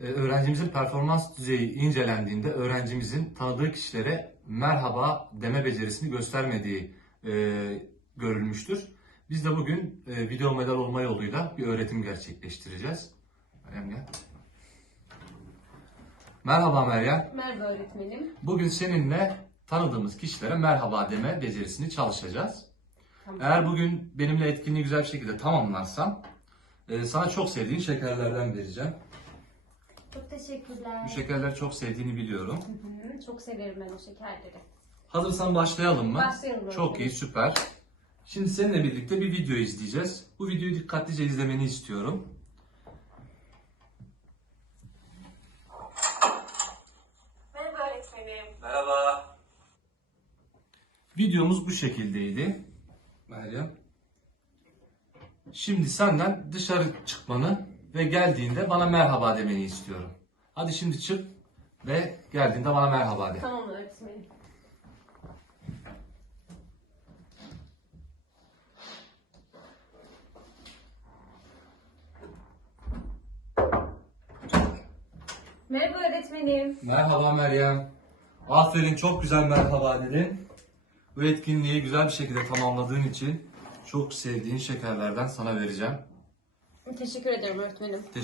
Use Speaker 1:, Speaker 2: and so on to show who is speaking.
Speaker 1: e, öğrencimizin performans düzeyi incelendiğinde öğrencimizin tanıdığı kişilere merhaba deme becerisini göstermediği e, görülmüştür. Biz de bugün e, video medal olma yoluyla bir öğretim gerçekleştireceğiz. Meryem. Merhaba Meryem.
Speaker 2: Merhaba öğretmenim.
Speaker 1: Bugün seninle tanıdığımız kişilere merhaba deme becerisini çalışacağız.
Speaker 2: Tamam.
Speaker 1: Eğer bugün benimle etkinliği güzel bir şekilde tamamlarsan e, sana çok sevdiğin şekerlerden vereceğim.
Speaker 2: Teşekkürler.
Speaker 1: Bu şekerleri çok sevdiğini biliyorum.
Speaker 2: Hı hı, Çok severim ben o şekerleri.
Speaker 1: Hazırsan başlayalım mı?
Speaker 2: Başlayalım
Speaker 1: Çok iyi, süper. Şimdi seninle birlikte bir video izleyeceğiz. Bu videoyu dikkatlice izlemeni istiyorum.
Speaker 3: Merhaba öğretmenim.
Speaker 1: Merhaba. Videomuz bu şekildeydi. Meryem. Şimdi senden dışarı çıkmanı ve geldiğinde bana merhaba demeni istiyorum. Hadi şimdi çık ve geldiğinde bana merhaba de.
Speaker 2: Tamam öğretmenim. Merhaba öğretmenim.
Speaker 1: Merhaba Meryem. Aferin çok güzel merhaba dedin. Bu etkinliği güzel bir şekilde tamamladığın için çok sevdiğin şekerlerden sana vereceğim.
Speaker 2: Teşekkür ederim öğretmenim.
Speaker 1: Teşekkür